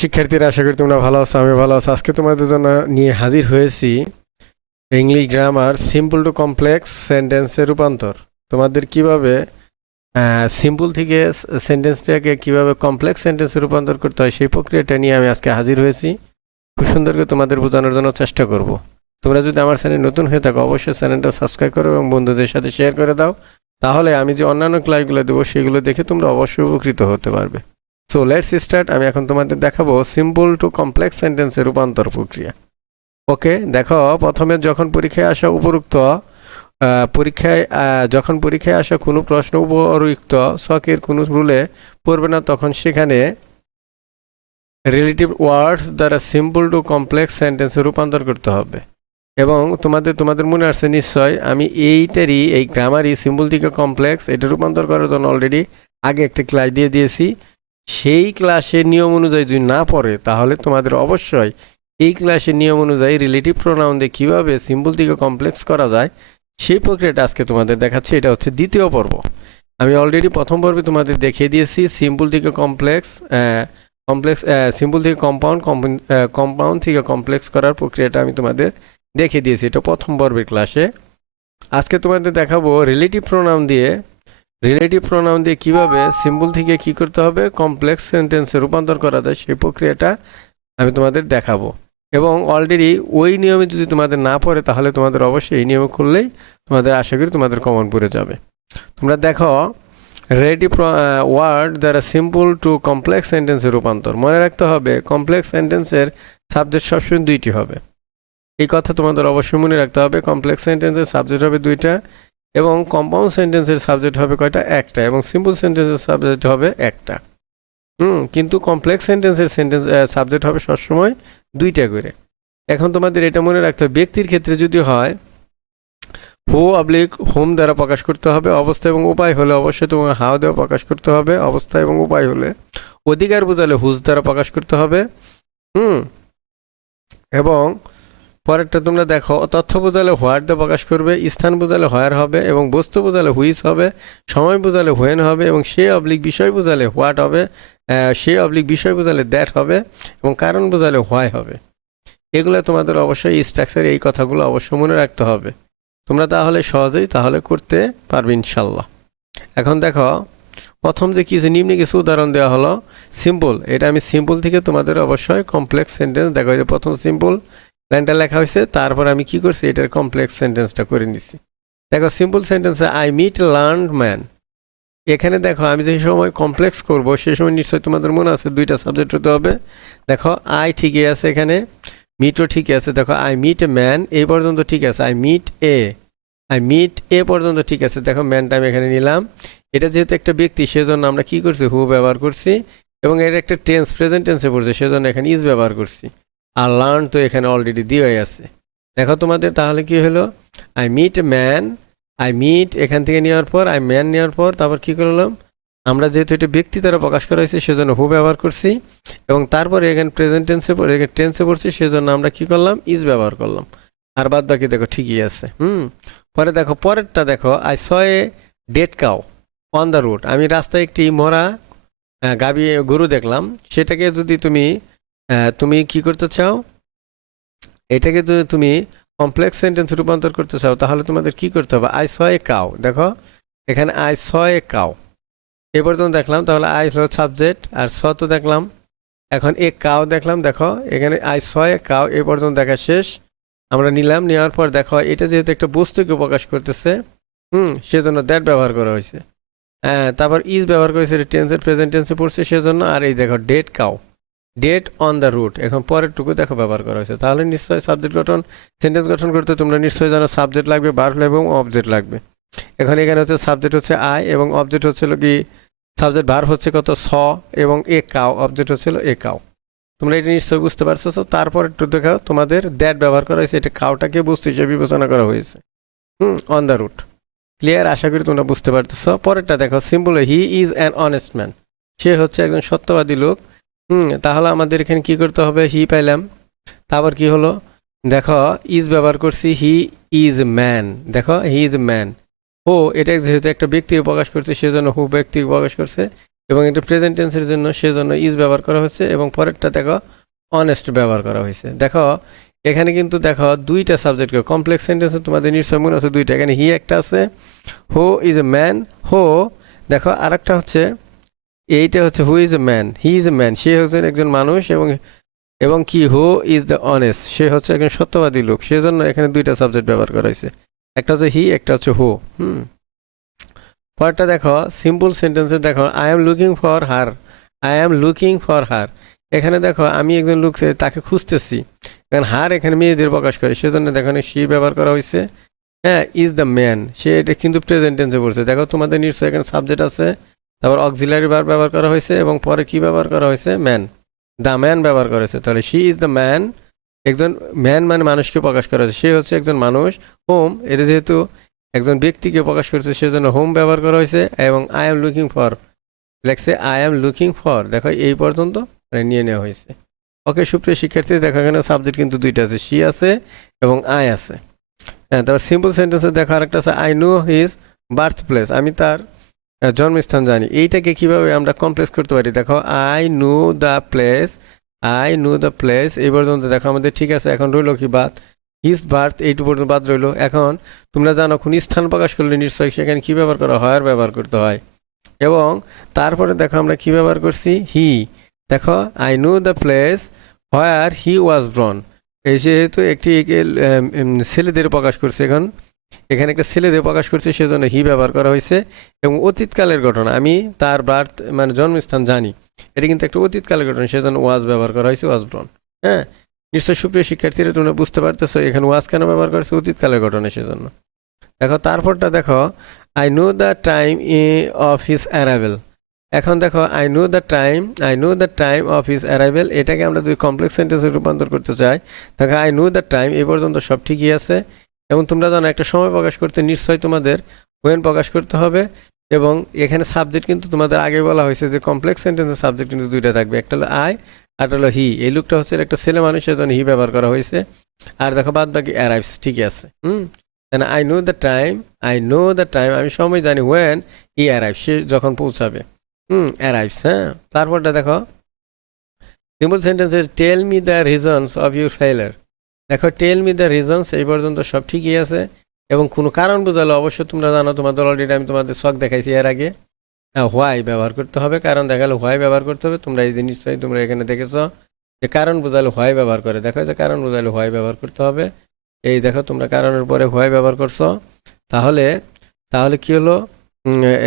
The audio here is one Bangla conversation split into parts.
শিক্ষার্থীরা, আশা করি তোমরা ভালো আছো, আমি ভালো আছি। আজকে তোমাদের জন্য নিয়ে হাজির হয়েছি English grammar simple to complex সেন্টেন্সের রূপান্তর। তোমাদের কিভাবে সিম্পল থেকে সেন্টেন্সটাকে কিভাবে কমপ্লেক্স সেন্টেন্সে রূপান্তর করতে হয় সেই প্রক্রিয়াটা নিয়ে আমি আজকে হাজির হয়েছি। খুব সুন্দর করে তোমাদের বোঝানোর জন্য চেষ্টা করব। তোমরা যদি আমার চ্যানেল নতুন হয়ে থাকো, অবশ্যই চ্যানেলটা সাবস্ক্রাইব করো এবং বন্ধুদের সাথে শেয়ার করে দাও। তাহলে আমি যে অন্যান্য ক্লাসগুলো দেবো সেগুলো দেখে তোমরা অবশ্যই উপকৃত হতে পারবে। So let's start. আমি এখন তোমাদের দেখাবো সিম্পল টু কমপ্লেক্স সেন্টেন্সের রূপান্তর প্রক্রিয়া। ওকে, দেখো, প্রথমে যখন পরীক্ষায় আসা উপরোক্ত যখন পরীক্ষায় আসা কোনো প্রশ্ন উপরোক্ত ছকের কোনো রুলে পড়বে না, তখন সেখানে রিলেটিভ ওয়ার্ডস দ্বারা সিম্পল টু কমপ্লেক্স সেন্টেন্সে রূপান্তর করতে হবে। এবং তোমাদের মনে আসছে নিশ্চয়, আমি এই গ্রামারই সিম্পল থেকে কমপ্লেক্স এটা রূপান্তর করার জন্য অলরেডি আগে একটা ক্লাস দিয়ে দিয়েছি। সেই ক্লাসের নিয়ম অনুযায়ী যদি না পড়ে, তাহলে তোমাদের অবশ্যই এই ক্লাসের নিয়ম অনুযায়ী রিলেটিভ প্রোনাউন দিয়ে কীভাবে সিম্পল থেকে কমপ্লেক্স করা যায় সেই প্রক্রিয়াটা আজকে তোমাদের দেখাচ্ছি। এটা হচ্ছে দ্বিতীয় পর্ব। আমি অলরেডি প্রথম পর্বে তোমাদের দেখিয়ে দিয়েছি সিম্পল থেকে সিম্পল থেকে কম্পাউন্ড থেকে কমপ্লেক্স করার প্রক্রিয়াটা আমি তোমাদের দেখিয়ে দিয়েছি, এটা প্রথম পর্বের ক্লাসে। আজকে তোমাদের দেখাবো রিলেটিভ প্রোনাউন দিয়ে কিভাবে সিম্পল থেকে কি করতে হবে কমপ্লেক্স সেন্টেন্সে রূপান্তর করা যায় সেই প্রক্রিয়াটা আমি তোমাদের দেখাবো। এবং অলরেডি ওই নিয়মে যদি তোমাদের না পড়ে, তাহলে তোমাদের অবশ্যই এই নিয়মে করলেই তোমাদের আশা করি তোমাদের কমন পড়ে যাবে। তোমরা দেখো, রিলেটিভ ওয়ার্ড দ্বারা সিম্পল টু কমপ্লেক্স সেন্টেন্সের রূপান্তর। মনে রাখতে হবে, কমপ্লেক্স সেন্টেন্সের সাবজেক্ট সবসময় দুইটি হবে। এই কথা তোমাদের অবশ্যই মনে রাখতে হবে। কমপ্লেক্স সেন্টেন্সের সাবজেক্ট হবে দুইটা, এবং কম্পাউন্ড সেন্টেন্সের সাবজেক্ট হবে কয়টা? একটা। এবং সিম্পল সেন্টেন্সের সাবজেক্ট হবে একটা। কিন্তু কমপ্লেক্স সেন্টেন্সের সাবজেক্ট হবে সবসময় দুইটা করে। এখন তোমাদের এটা মনে রাখতে হবে, ব্যক্তির ক্ষেত্রে যদি হয় হু অবলিক হোম দ্বারা প্রকাশ করতে হবে। অবস্থা এবং উপায় হলে অবশ্যই তোমাকে হাও দ্বারা প্রকাশ করতে হবে। অবস্থা এবং উপায় হলে অধিকার বোঝালে হুজ দ্বারা প্রকাশ করতে হবে। এবং পরেরটা তোমরা দেখো, তথ্য বোঝালে হোয়াট দিয়ে প্রকাশ করবে, স্থান বোঝালে হোয়ার হবে, এবং বস্তু বোঝালে হুইস হবে, সময় বোঝালে হোয়েন হবে, এবং সে অবলিক বিষয় বোঝালে হোয়াট হবে, সে অবলিক বিষয় বোঝালে দ্যাট হবে, এবং কারণ বোঝালে হোয়াই হবে। এগুলো তোমাদের অবশ্যই স্ট্রাকচার, এই কথাগুলো অবশ্যই মনে রাখতে হবে। তোমরা তাহলে সহজেই করতে পারবে ইনশাল্লাহ। এখন দেখো, প্রথম যে নিম্নে কিছু উদাহরণ দেওয়া হলো সিম্পল। এটা আমি সিম্পল থেকে তোমাদের অবশ্যই কমপ্লেক্স সেন্টেন্স দেখো। যে প্রথম সিম্পল লাইনটা লেখা হয়েছে, তারপর আমি কি করছি, এটার কমপ্লেক্স সেন্টেন্সটা করে নিচ্ছি। দেখো, সিম্পল সেন্টেন্সে আই মিট লার্নড ম্যান। এখানে দেখো, আমি যে সময় কমপ্লেক্স করব সেই সময় নিশ্চয়ই তোমাদের মনে আছে দুইটা সাবজেক্ট হতে হবে। দেখো, আই ঠিকই আছে, এখানে মিটও ঠিকই আছে। দেখো, আই মিট এ ম্যান এই পর্যন্ত ঠিক আছে। আই মিট এ পর্যন্ত ঠিক আছে। দেখো, ম্যানটা আমি এখানে নিলাম। এটা যেহেতু একটা ব্যক্তি, সেজন্য আমরা কি করছি, হু ব্যবহার করছি। এবং এর একটা টেন্স প্রেজেন্ট টেন্সে পড়ছে, সেজন্য এখানে ইজ ব্যবহার করছি। আর লার্ন তো এখানে অলরেডি দেওয়াই আছে। দেখো তোমাদের তাহলে কি হলো, I meet man, I meet এখান থেকে নেওয়ার পর আই ম্যান নেওয়ার পর তারপর কি করলাম, আমরা যেহেতু এটা ব্যক্তি দ্বারা প্রকাশ করা হয়েছে সেজন্য হু ব্যবহার করছি। এবং তারপরে এখানে প্রেজেন্ট টেন্সে পড়ছি, সেজন্য আমরা কি করলাম, ইজ ব্যবহার করলাম। আর বাদ বাকি দেখো ঠিকই আছে। পরে দেখো, পরেরটা দেখো, I saw a dead cow on the road. আমি রাস্তায় একটি মরা গরু দেখলাম। সেটাকে যদি তুমি কি করতে চাও, এটাকে যদি তুমি কমপ্লেক্স সেন্টেন্স রূপান্তর করতে চাও, তাহলে তোমাদের কি করতে হবে, আই স এ কাউ। দেখো, এখানে আই স এ কাউ এ পর্যন্ত দেখলাম, তাহলে আই হলো সাবজেক্ট, আর স তো দেখলাম। এখন এ কাউ দেখলাম। দেখো, এখানে আই স এ কাউ এ পর্যন্ত দেখা শেষ। আমরা নিলাম, নেওয়ার পর দেখো, এটা যেহেতু একটা বস্তুকে প্রকাশ করতেছে, সেজন্য দ্যাট ব্যবহার করা হয়েছে। তারপর ইজ ব্যবহার করেছে, টেন্সের প্রেজেন্ট টেন্সে পড়ছে সেজন্য। আর এই দেখো, dead cow, date on the route, এখন পরের টুকু দেখো ব্যবহার করা হয়েছে। তাহলে নিশ্চয়ই সাবজেক্ট গঠন, সেন্টেন্স গঠন করতে তোমরা নিশ্চয়ই জানো সাবজেক্ট লাগবে, ভার্ব লাগবে এবং অবজেক্ট লাগবে। এখন এখানে হচ্ছে সাবজেক্ট হচ্ছে আই, এবং অবজেক্ট হচ্ছিল কি, সাবজেক্ট ভার্ব হচ্ছে কত, স, এবং এ কাউ, অবজেক্ট হচ্ছিল এ কাউ। তোমরা এটা নিশ্চয়ই বুঝতে পারছো। তারপর একটু দেখাও, তোমাদের দ্যাট ব্যবহার করা হয়েছে, এটা কাউটাকে বস্তু হিসেবে বিবেচনা করা হয়েছে। On the root. ক্লিয়ার? আশা করি তোমরা বুঝতে পারতেছো। পরেরটা দেখো, simple, he is an honest man. সে হচ্ছে একজন সত্যবাদী লোক। তাহলে আমাদের এখানে কি করতে হবে, হি পাইলাম। তারপর কি হলো, দেখো, ইজ ব্যবহার করছি, হি ইজ ম্যান। দেখো, হি ইজ ম্যান। ও এটা যেহেতু একটা ব্যক্তিকে প্রকাশ করছে, সেজন্য হু ব্যক্তিকে প্রকাশ করছে, এবং এটা প্রেজেন্ট টেন্সের জন্য সেজন্য ইজ ব্যবহার করা হয়েছে এবং পরেরটা দেখো অনেস্ট ব্যবহার করা হয়েছে। দেখো এখানে কিন্তু দেখো দুইটা সাবজেক্ট কমপ্লেক্স সেন্টেন্সে তোমাদের নিশ্চয় মনে আছে দুইটা, এখানে হি একটা আছে, হো ইজ এ ম্যান, হো দেখো আরেকটা হচ্ছে এইটা হচ্ছে who is a man, he is a man, সে হচ্ছে একজন মানুষ এবং কি হু ইজ দ্য অনেস্ট, সে হচ্ছে একজন সত্যবাদী লোক, সেজন্য এখানে দুইটা সাবজেক্ট ব্যবহার করা হয়েছে, একটা হচ্ছে হি একটা হচ্ছে হু। পরেরটা দেখো সিম্পল সেন্টেন্সে দেখো I am looking for her, I am looking for her, এখানে দেখো আমি একজন লোক তাকে খুঁজতেছি, কারণ হার এখানে মেয়েদের প্রকাশ করে সেজন্য দেখো সি ব্যবহার করা হয়েছে। হ্যাঁ ইজ দ্য ম্যান, সে এটা কিন্তু প্রেজেন্ট টেন্সে পড়ছে। দেখো তোমাদের নিশ্চয়ই এখানে সাবজেক্ট আছে, তারপর অক্সিলারি ভার্ব ব্যবহার করা হয়েছে এবং পরে কি ব্যবহার করা হয়েছে ম্যান, দ্য ম্যান ব্যবহার করেছে, তাহলে শি ইজ দ্য ম্যান, একজন ম্যান মানে মানুষকে প্রকাশ করা হয়েছে, সে হচ্ছে একজন মানুষ, হোম এটা যেহেতু একজন ব্যক্তিকে প্রকাশ করেছে সেজন্য হোম ব্যবহার করা হয়েছে এবং আই এম লুকিং ফর লেখছে আই এম লুকিং ফর, দেখো এই পর্যন্ত নিয়ে নেওয়া হয়েছে। ওকে সুপ্রিয় শিক্ষার্থী দেখো এখানে সাবজেক্ট কিন্তু দুইটা আছে, শি আছে এবং আই আছে। হ্যাঁ তারপর সিম্পল সেন্টেন্সে দেখো আরেকটা আছে I know his birth place, আমি তার জন্মস্থান জানি, এইটাকে কিভাবে আমরা কমপ্লেক্স করতে পারি, দেখো I know the place, I know the place এই পর্যন্ত দেখো আমাদের ঠিক আছে। এখন রইল কি বাদ, হিজ বার্থ এইটু পর্যন্ত বাদ রইল। এখন তোমরা জানো কোন স্থান প্রকাশ করলে নিশ্চয়ই সেখানে কী ব্যবহার করা হয়, আর ব্যবহার করতে হয়। এবং তারপরে দেখো আমরা কি ব্যবহার করছি হি, দেখো I know the place where he was born, এই যেহেতু একটি ছেলেদের প্রকাশ করছে, এখানে একটা ছেলেদের প্রকাশ করছে সেজন্য হি ব্যবহার করা হয়েছে। এবং অতীতকালের ঘটনা, আমি তার বার্থ মানে জন্মস্থান জানি, এটা কিন্তু একটা অতীতকালের ঘটনা সেজন্য ওয়াজ ব্যবহার করা হয়েছে, ওয়াজ ব্রন। হ্যাঁ নিশ্চয় সুপ্রিয় শিক্ষার্থীরা তোমরা বুঝতে পারতেছো এখানে ওয়াজ কেন ব্যবহার করেছে, অতীতকালের ঘটনা সেজন্য। দেখো তারপরটা দেখো I know the time of his arrival, এখন দেখো I know the time of his arrival, এটাকে আমরা যদি কমপ্লেক্স সেন্টেন্সে রূপান্তর করতে চাই দেখো আই নো দ্য টাইম এই পর্যন্ত সব ঠিকই আছে। এবং তোমরা জানো একটা সময় প্রকাশ করতে নিশ্চয়ই তোমাদের ওয়েন প্রকাশ করতে হবে, এবং এখানে সাবজেক্ট কিন্তু তোমাদের আগে বলা হয়েছে যে কমপ্লেক্স সেন্টেন্সের সাবজেক্ট কিন্তু দুইটা থাকবে, একটা হলো আই আর হলো হি, এই লোকটা হচ্ছে একটা ছেলে মানুষের জন্য হি ব্যবহার করা হয়েছে। আর দেখো বাদ বাকি অ্যারাইভস ঠিকই আছে। আই নো দ্য টাইম আমি সময় জানি, ওয়েন হি অ্যারাইভ সে যখন পৌঁছাবে, অ্যারাইভস। হ্যাঁ তারপরটা দেখো সিম্পল সেন্টেন্সের tell me the reasons of your failure, দেখো টেল মি দ্য রিজনস এই পর্যন্ত সব ঠিকই আছে। এবং কোনো কারণ বোঝালে অবশ্যই তোমরা জানো, তোমাদের অলরেডি আমি তোমাদের শখ দেখাইছি এর আগে, হোয়াই ব্যবহার করতে হবে, কারণ দেখালে হোয়াই ব্যবহার করতে হবে। তোমরা এই যে নিশ্চয়ই তোমরা এখানে দেখেছ যে কারণ বোঝালে হোয়াই ব্যবহার করে, দেখো যে কারণ বোঝালে হোয়াই ব্যবহার করতে হবে, এই দেখো তোমরা কারণের পরে হোয়াই ব্যবহার করছো, তাহলে কি হলো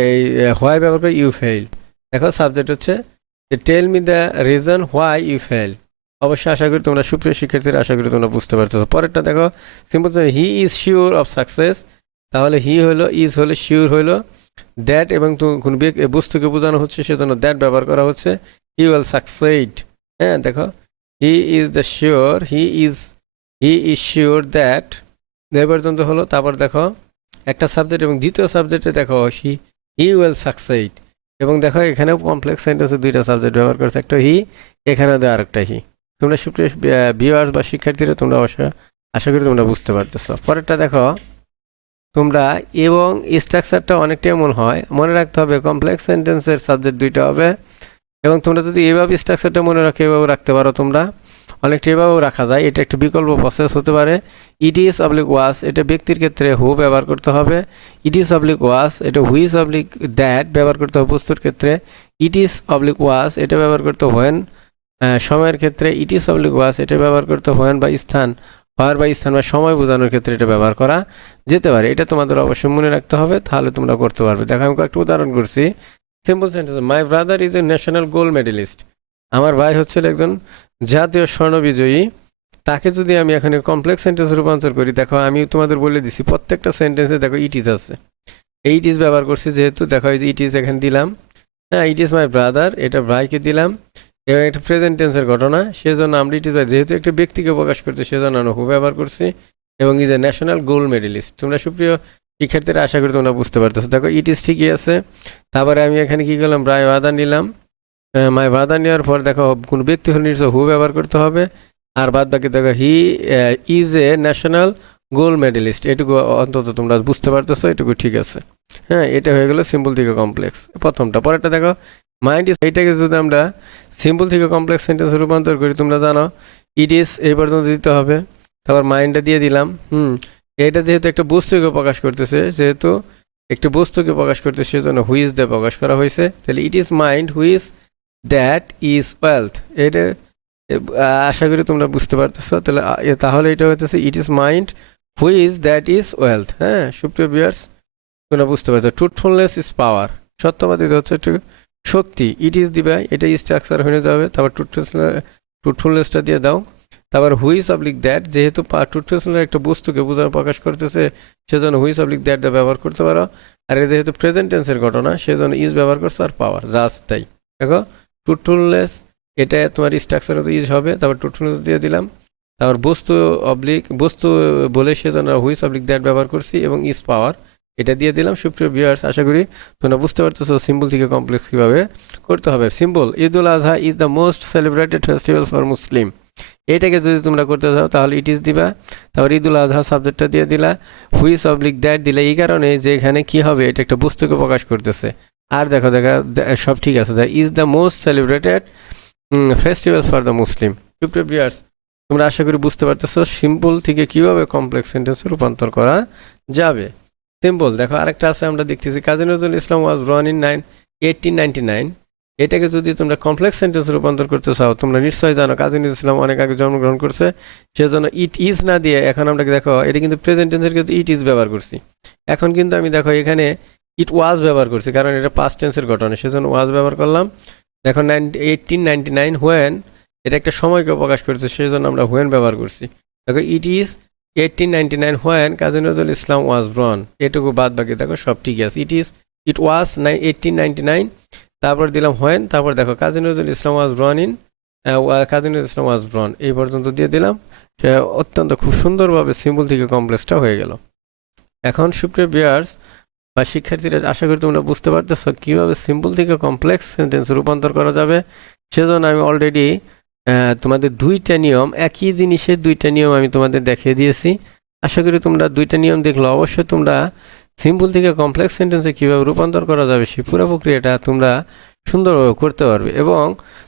এই হোয়াই ব্যবহার করে ইউ ফেইল, দেখো সাবজেক্ট হচ্ছে tell me the reason why you fail. অবশ্যই আশা করি তোমরা সুপ্রিয় শিক্ষার্থীরা আশা করি তোমরা বুঝতে পারছো। পরেরটা দেখো simple he is sure of success, তাহলে হি হলো ইজ হলো শিওর হলো দ্যাট, এবং কোনো বস্তুকে বোঝানো হচ্ছে সেজন্য দ্যাট ব্যবহার করা হচ্ছে, হি উইল সাকসেড। হ্যাঁ দেখো he is the sure, he is sure that এই পর্যন্ত হলো। তারপর দেখো একটা সাবজেক্ট এবং দ্বিতীয় সাবজেক্টে দেখো হি উইল সাকসেড, এবং দেখো এখানেও কমপ্লেক্স সেন্টেন্সে দুইটা সাবজেক্ট ব্যবহার করেছে, একটা হি এখানে দেয় আরেকটা হি। তোমরা সুপ্রিয় ভিউয়ার্স বা শিক্ষার্থীরা তোমরা অবশ্যই আশা করি তোমরা বুঝতে পারতেছো। পরেরটা দেখো তোমরা এবং স্ট্রাকচারটা অনেকটা এমন হয়, মনে রাখতে হবে কমপ্লেক্স সেন্টেন্সের সাবজেক্ট দুইটা হবে, এবং তোমরা যদি এভাবে স্ট্রাকচারটা মনে রাখো এভাবে রাখতে পারো, তোমরা অনেকটা এভাবেও রাখা যায়, এটা একটা বিকল্প প্রসেস হতে পারে। ইট ইজ অবলিক ওয়াস এটা ব্যক্তির ক্ষেত্রে হু ব্যবহার করতে হবে, ইট ইজ অবলিক ওয়াস এটা হুইজ অবলিক দ্যাট ব্যবহার করতে হবে বস্তুর ক্ষেত্রে, ইট ইজ অবলিক ওয়াস এটা ব্যবহার করতে হোয়েন সময়ের ক্ষেত্রে, ইট ইজ অবলিক ওয়াস এটা ব্যবহার করতে হোয়েন বা স্থান, হওয়ার বা স্থান বা সময় বোঝানোর ক্ষেত্রে এটা ব্যবহার করা যেতে পারে। এটা তোমাদের অবশ্যই মনে রাখতে হবে, তাহলে তোমরা করতে পারবে। দেখো আমি কয়েকটা উদাহরণ করছি। Simple sentence my brother is a national gold medalist, আমার ভাই হচ্ছে একজন জাতীয় স্বর্ণ বিজয়ী, তাকে যদি আমি এখানে কমপ্লেক্স সেন্টেন্স রূপান্তর করি, দেখো আমি তোমাদের বলে দিছি প্রত্যেকটা সেন্টেন্সে দেখো ইট ইজ আছে, এই ইট ইজ ব্যবহার করছি যেহেতু দেখো এই যে ইট ইজ এখানে দিলাম, হ্যাঁ ইট ইজ মাই ব্রাদার এটা ভাইকে দিলাম, এবং একটা প্রেজেন্ট টেন্সের ঘটনা সেজন্য আমরা ইট ইজ ভাই যেহেতু একটা ব্যক্তিকে প্রকাশ করছে সেজন্য আমরা হু ব্যবহার করছি, এবং is a national gold medalist. তোমরা সুপ্রিয় শিক্ষার্থীরা আশা করি তোমরা বুঝতে পারতেছো। দেখো ইট ইজ ঠিকই আছে, তারপরে আমি এখানে কি করলাম মাই ব্রাদার নিলাম, মাই ব্রাদার নেওয়ার পর দেখো কোনো ব্যক্তি হলে নিশ্চয় হু ব্যবহার করতে হবে, আর বাদ বাকি দেখো he is a national gold medalist, এটুকু অন্তত তোমরা বুঝতে পারতেছো, এটুকু ঠিক আছে। হ্যাঁ এটা হয়ে গেল সিম্পল থেকে কমপ্লেক্স প্রথমটা। পরেরটা দেখো মাইন্ড ইজ, এইটাকে যদি আমরা সিম্পল থেকে কমপ্লেক্স সেন্টেন্সে রূপান্তর করি, তোমরা জানো ইট ইজ এই পর্যন্ত দিতে হবে, তারপর মাইন্ডটা দিয়ে দিলাম। এটা যেহেতু একটা বস্তুকে প্রকাশ করতেছে, যেহেতু একটি বস্তুকে প্রকাশ করতেছে, সেজন্য হুইজ দিয়ে প্রকাশ করা হয়েছে। তাহলে it is mind which that is wealth. এটা আশা করি তোমরা বুঝতে পারতেছো। তাহলে এটা হচ্ছে it is mind which that is wealth. হ্যাঁ সুপ্রিয় ভিউয়ার্স, তোমরা বুঝতে পারছো। ট্রুথফুলনেস ইজ পাওয়ার, সত্যবাদিতা হচ্ছে একটু শক্তি। ইট ইজ দিবে, এটা স্ট্রাকচার হয়ে যাবে। তারপর ট্রুথফুলনেসটা দিয়ে দাও। তারপর হুইজ অবলিক দ্যাট, যেহেতু ট্রুথফুলনেস একটা বস্তুকে বোঝানো প্রকাশ করতেছে, সেজন্য হুইজ অবলিক দ্যাটটা ব্যবহার করতে পারো। আর এটা যেহেতু প্রেজেন্ট টেন্সের ঘটনা, সেজন্য ইজ ব্যবহার করছো, আর পাওয়ার জাস্ট তাই। দেখো ট্রুথফুলনেস এটা তোমার স্ট্রাকচার ইজ হবে। তারপর ট্রুথফুলনেস দিয়ে দিলাম। তারপর বস্তু বলে সেজন্য হুইজ অবলিক দ্যাট ব্যবহার করছি, এবং ইজ পাওয়ার এটা দিয়ে দিলাম। সুপ্রিয় ভিউয়ার্স, আশা করি তোমরা বুঝতে পারতেছো সিম্পল থেকে কমপ্লেক্স কীভাবে করতে হবে। Simple, Eidul Azha is the most celebrated festival for Muslim. এটাকে যদি তোমরা করতে চাও তাহলে ইট ইজ দিবা। তারপর ঈদুল আজহা সাবজেক্টটা দিয়ে দিলা, হুইজ অবলিক দ্যাট দিলে, এই কারণে যে এখানে কী হবে, এটা একটা বস্তুকে প্রকাশ করতেছে। আর দেখো সব ঠিক আছে। Is the most celebrated festivals for the Muslim. সুপ্রিয় ভিউয়ার্স, তোমরা আশা করি বুঝতে পারতেছো সিম্পল থেকে কীভাবে কমপ্লেক্স সেন্টেন্সে রূপান্তর করা যাবে। সিম্পল দেখো আরেকটা আছে, আমরা দেখতেছি কাজী Nazrul Islam was born in 1899। এটাকে যদি তোমরা কমপ্লেক্স সেন্টেন্সে রূপান্তর করতে চাও, তোমরা নিশ্চয়ই জানো কাজী নজরুল ইসলাম অনেক আগে জন্মগ্রহণ করছে, সেজন্য ইট ইজ না দিয়ে এখন আমরা দেখো এটা কিন্তু প্রেজেন্ট টেন্সের ক্ষেত্রে ইট ইজ ব্যবহার করছি। এখন কিন্তু আমি দেখো এখানে ইট ওয়াজ ব্যবহার করছি, কারণ এটা পাস্ট টেন্সের ঘটনা, সেজন্য ওয়াজ ব্যবহার করলাম। দেখো 1899 হোয়েন, এটা একটা সময়কে প্রকাশ করছে, সেজন্য আমরা হোয়েন ব্যবহার করছি। দেখো it is 1899 when Kazi Nazrul Islam was born, এটুকু বাদ বাকি দেখো সব ঠিক আছে। ইট ওয়াজ 1899, তারপর দিলাম হোয়েন, তারপর দেখো Kazi Nazrul Islam was born in, Kazi Nazrul Islam was born, এই পর্যন্ত দিয়ে দিলাম। অত্যন্ত খুব সুন্দরভাবে সিম্পল থেকে কমপ্লেক্সটা হয়ে গেল। এখন সুপ্রিয় ভিউয়ার্স বা শিক্ষার্থীরা, আশা করি তোমরা বুঝতে পারতেছো কীভাবে সিম্পল থেকে কমপ্লেক্স সেন্টেন্স রূপান্তর করা যাবে। সেজন্য আমি অলরেডি তোমাদের দুইটা নিয়ম, একই জিনিসের দুইটা নিয়ম আমি তোমাদের দেখিয়ে দিয়েছি। আশা করি তোমরা দুইটা নিয়ম দেখলো, অবশ্যই তোমরা সিম্পল থেকে কমপ্লেক্স সেন্টেন্সে কীভাবে রূপান্তর করা যাবে সেই পুরো প্রক্রিয়াটা তোমরা সুন্দরভাবে করতে পারবে, এবং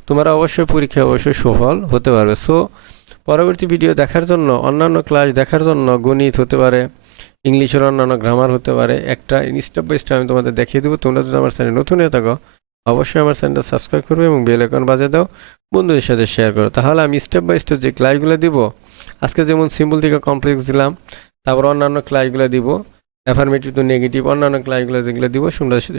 তোমরা অবশ্যই পরীক্ষায় অবশ্যই সফল হতে পারবে। সো পরবর্তী ভিডিও দেখার জন্য, অন্যান্য ক্লাস দেখার জন্য, গণিত হতে পারে, ইংলিশের অন্যান্য গ্রামার হতে পারে, একটা স্টেপ বাই স্টেপ আমি তোমাদের দেখিয়ে দেবো। তোমরা যদি আমার চ্যানেল নতুন হয়ে থাকো, অবশ্যই আমার চ্যানেলটা সাবস্ক্রাইব করবে এবং বেল আইকন বাজিয়ে দাও, বন্ধুদের সাথে শেয়ার করো। তাহলে আমি স্টেপ বাই স্টেপ যে ক্লাসগুলো দিব, আজকে যেমন সিম্পল থেকে কমপ্লেক্স দিলাম, তারপর অন্যান্য ক্লাসগুলো দিব, অ্যাফার্মেটিভ টু নেগেটিভ, অন্যান্য ক্লাসগুলো যেগুলো দিব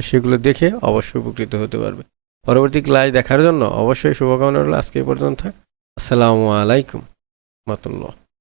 সেগুলো দেখে অবশ্যই উপকৃত হতে পারবে। পরবর্তী ক্লাস দেখার জন্য অবশ্যই শুভকামনা রইল। আজকে এই পর্যন্ত থাক। আসসালামু আলাইকুম রহমতুল্লাহ।